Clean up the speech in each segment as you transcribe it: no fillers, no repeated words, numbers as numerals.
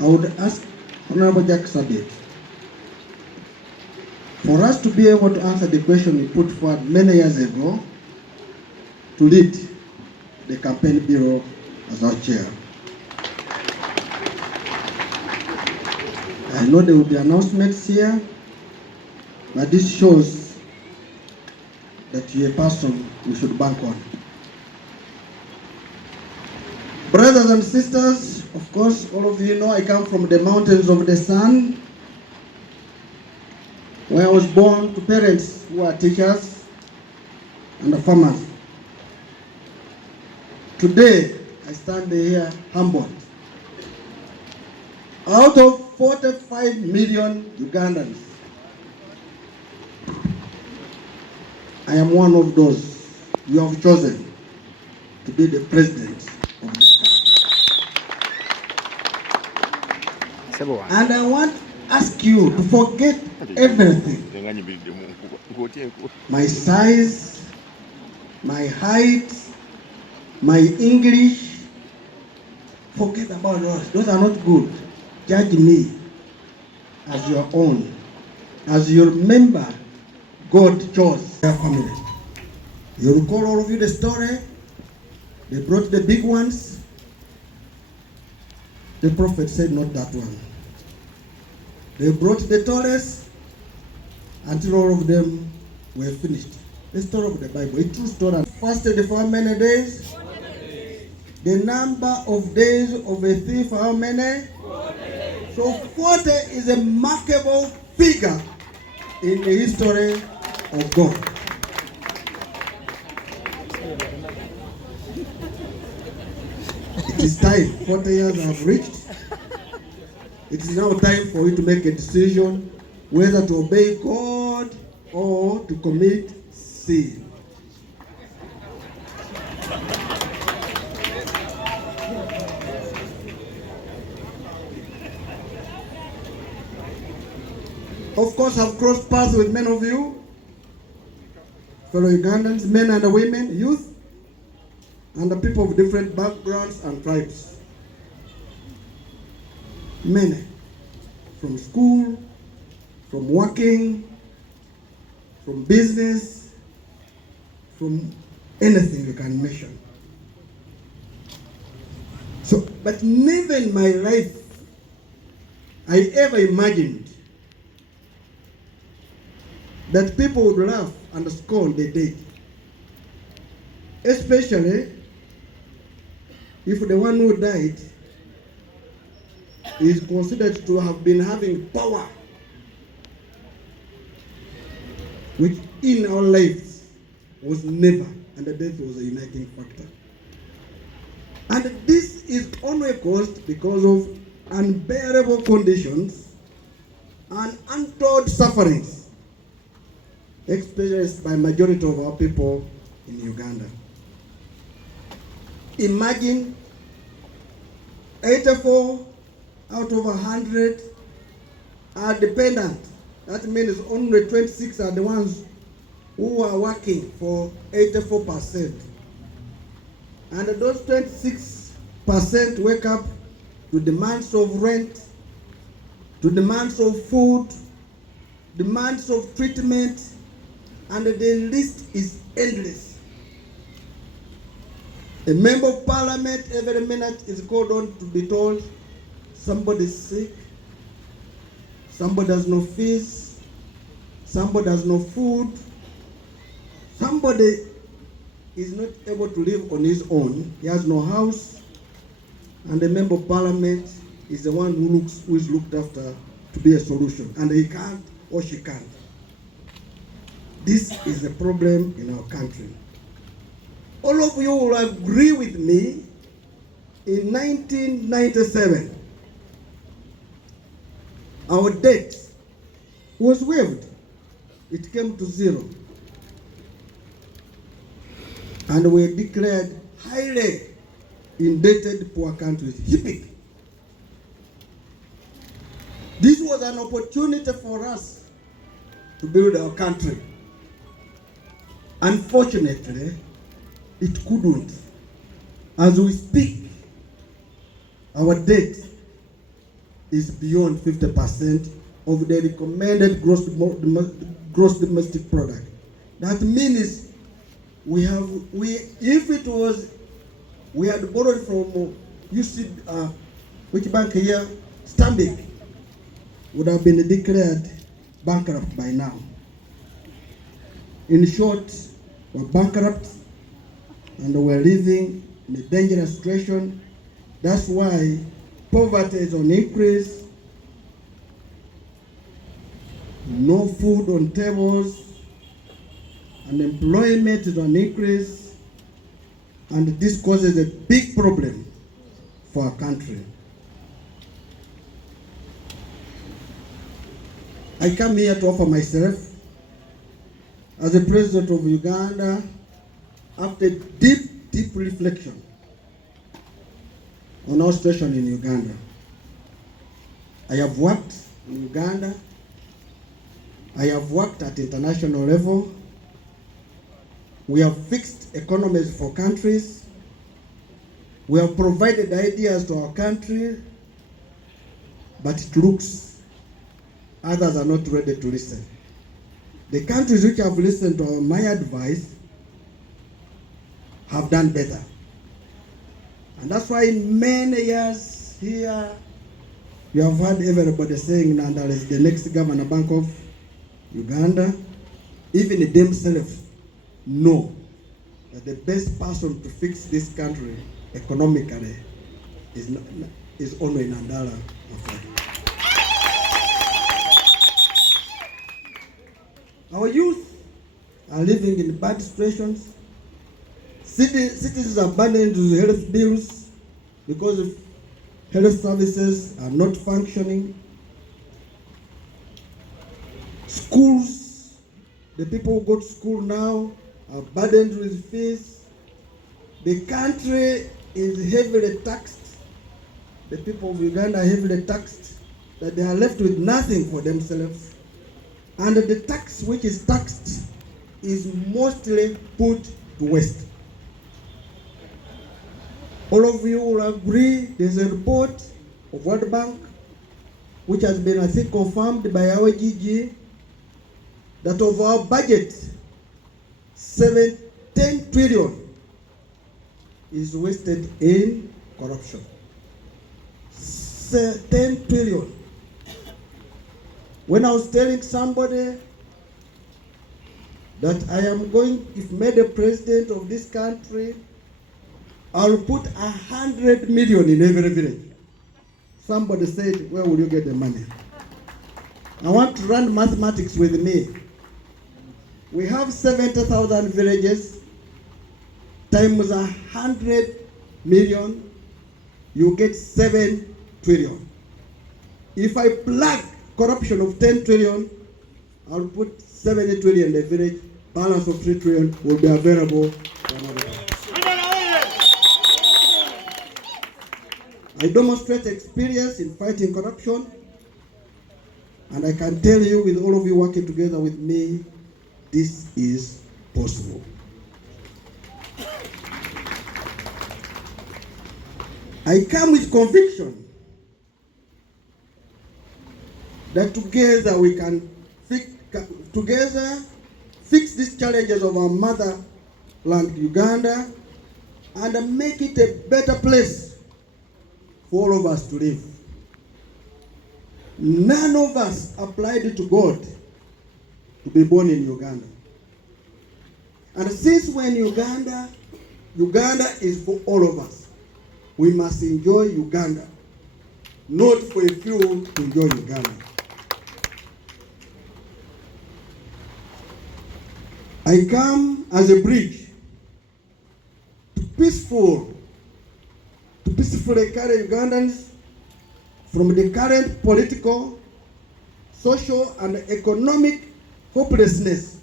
I would ask Honorable Jack Sabet for us to be able to answer the question we put forward many years ago to lead the campaign bureau as our chair. I know there will be announcements here, but this shows that you're a person we should bank on. Brothers and sisters, of course, all of you know I come from the mountains of the sun, where I was born to parents who are teachers and farmers. Today, I stand here humbled. Out of 45 million Ugandans, I am one of those you have chosen to be the president of this country. And I want to ask you to forget everything. My size, my height, my English, forget about those. Those are not good. Judge me as your own, as your member God chose their family. You recall, all of you, the story. They brought the big ones. The prophet said, not that one. They brought the tallest until all of them were finished. The story of the Bible, a true story. Fasted for how many days? 40 days. The number of days of a thief, how many? 40 days. So 40 is a remarkable figure in the history of God. It is time. 40 years have reached. It is now time for you to make a decision whether to obey God or to commit sin. Of course, I've crossed paths with many of you, fellow Ugandans, men and women, youth, and the people of different backgrounds and tribes. Many, from school, from working, from business, from anything you can mention. So, but never in my life I ever imagined that people would laugh and scorn the dead, especially if the one who died is considered to have been having power, which in our lives was never, and the death was a uniting factor. And this is only caused because of unbearable conditions and untold sufferings experienced by majority of our people in Uganda. Imagine 84 out of 100 are dependent. That means only 26 are the ones who are working for 84%. And those 26% wake up to demands of rent, to demands of food, demands of treatment, and the list is endless. A member of parliament every minute is called on to be told somebody's sick, somebody has no fees, somebody has no food, somebody is not able to live on his own, he has no house, and the member of parliament is the one who is looked after to be a solution, and he can't or she can't. This is a problem in our country. All of you will agree with me, in 1997, our debt was waived. It came to zero. And we declared highly indebted poor countries. HIPIC. This was an opportunity for us to build our country. Unfortunately, it couldn't. As we speak, our debt is beyond 50% of the recommended gross domestic product. That means we had borrowed from which bank here? Stanbic would have been declared bankrupt by now. In short, we're bankrupt and we're living in a dangerous situation. That's why poverty is on increase, no food on tables, unemployment is on increase, and this causes a big problem for our country. I come here to offer myself as the President of Uganda after deep reflection on our situation in Uganda. I have worked in Uganda. I have worked at international level. We have fixed economies for countries. We have provided ideas to our country, but it looks others are not ready to listen. The countries which have listened to my advice have done better. And that's why in many years here, you have heard everybody saying Nandala is the next governor bank of Uganda. Even themselves know that the best person to fix this country economically is only Nandala. Our youth are living in bad situations. Citizens are burdened with health bills because health services are not functioning. Schools, the people who go to school now are burdened with fees. The country is heavily taxed. The people of Uganda are heavily taxed, that they are left with nothing for themselves. And the tax which is taxed is mostly put to waste. All of you will agree there's a report of World Bank which has been, I think, confirmed by our GG that of our budget, 10 trillion is wasted in corruption. 10 trillion. When I was telling somebody that I am going, if made a president of this country, I'll put 100 million in every village. Somebody said, where will you get the money? I want to run mathematics with me. We have 70,000 villages, times 100 million, you get 7 trillion. If I plug corruption of 10 trillion, I'll put 70 trillion in the village, balance of 3 trillion will be available for another. I demonstrate experience in fighting corruption, and I can tell you, with all of you working together with me, this is possible. I come with conviction that together we can fix these challenges of our motherland, Uganda, and make it a better place for all of us to live. None of us applied to God to be born in Uganda. And since when Uganda is for all of us, we must enjoy Uganda, not for a few to enjoy Uganda. I come as a bridge to peacefully carry Ugandans from the current political, social, and economic hopelessness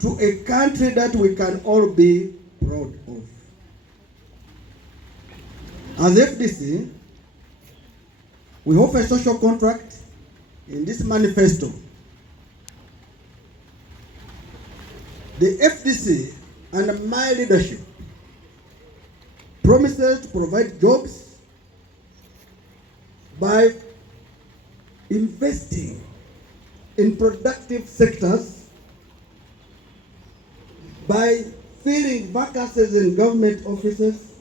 to a country that we can all be proud of. As FDC, we offer a social contract in this manifesto. The FDC under my leadership promises to provide jobs, by investing in productive sectors, by filling vacancies in government offices,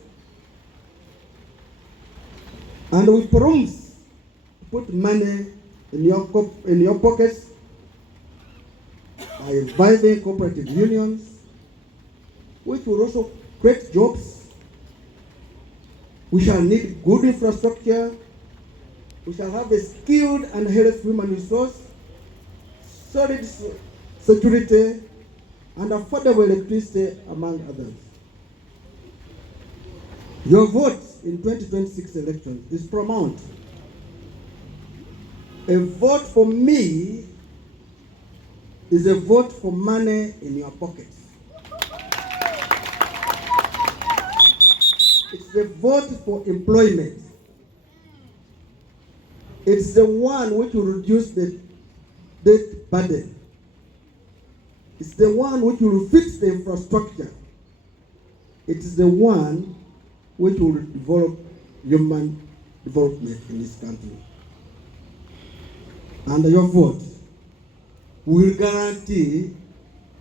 and we promise to put money in your pockets by reviving cooperative unions, which will also create jobs. We shall need good infrastructure. We shall have a skilled and healthy human resource, solid security, and affordable electricity, among others. Your vote in 2026 elections is paramount. A vote for me is a vote for money in your pockets. It's a vote for employment. It's the one which will reduce the debt burden. It's the one which will fix the infrastructure. It is the one which will develop human development in this country. And your vote will guarantee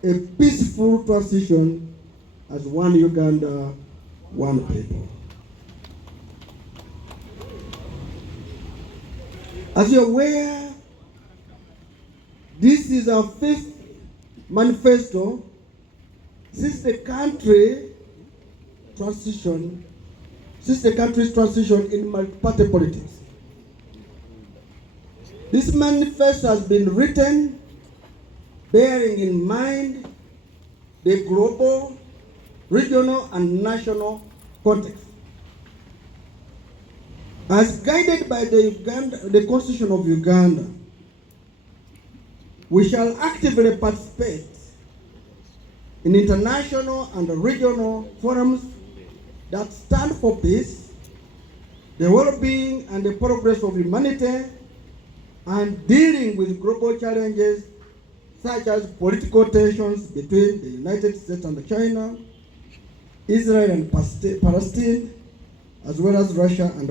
a peaceful transition as one Uganda, one people. As you're aware, this is our fifth manifesto since the country's transition in multi-party politics. This manifesto has been written bearing in mind the global, regional, and national context. As guided by the Constitution of Uganda, we shall actively participate in international and regional forums that stand for peace, the well-being and the progress of humanity, and dealing with global challenges such as political tensions between the United States and China, Israel and Palestine, as well as Russia and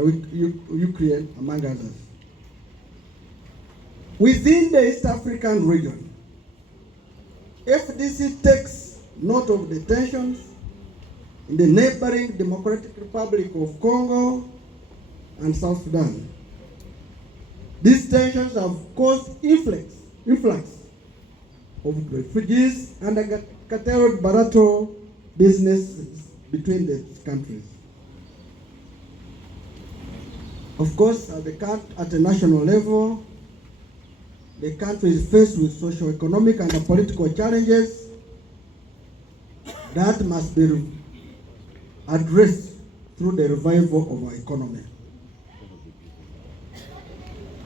Ukraine, among others. Within the East African region, FDC takes note of the tensions in the neighboring Democratic Republic of Congo and South Sudan. These tensions have caused influx of refugees and curtailed bilateral business between the countries. Of course, at the national level, the country is faced with socio-economic and political challenges that must be addressed through the revival of our economy.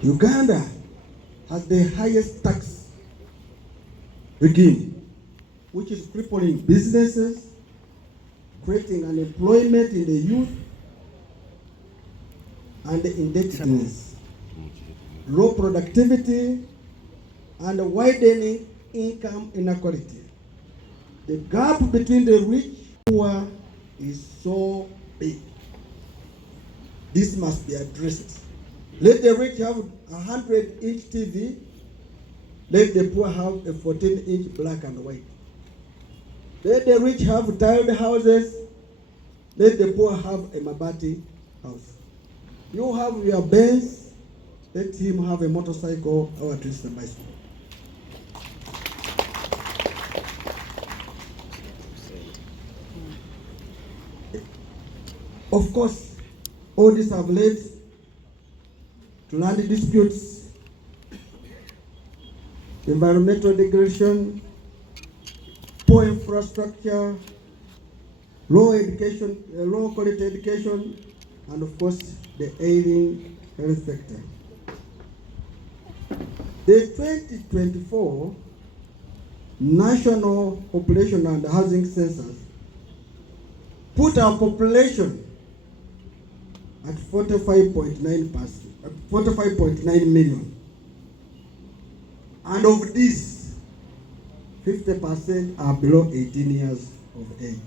Uganda has the highest tax regime, which is crippling businesses, creating unemployment in the youth, and indebtedness, low productivity, and widening income inequality. The gap between the rich and poor is so big. This must be addressed. Let the rich have a 100-inch TV. Let the poor have a 14-inch black and white. Let the rich have tiled houses. Let the poor have a mabati house. You have your Benz. Let him have a motorcycle or at least a bicycle. Of course, all these have led to land disputes, environmental degradation, poor infrastructure, low quality education, and of course, the ailing health sector. The 2024 National Population and Housing Census put our population at 45.9 million. And of these, 50% are below 18 years of age.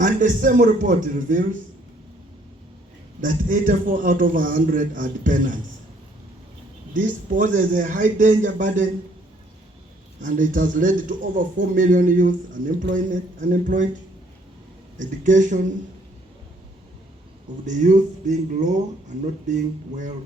And the same report reveals that 84 out of 100 are dependents. This poses a high danger burden, and it has led to over 4 million youth unemployed, education of the youth being low and not being well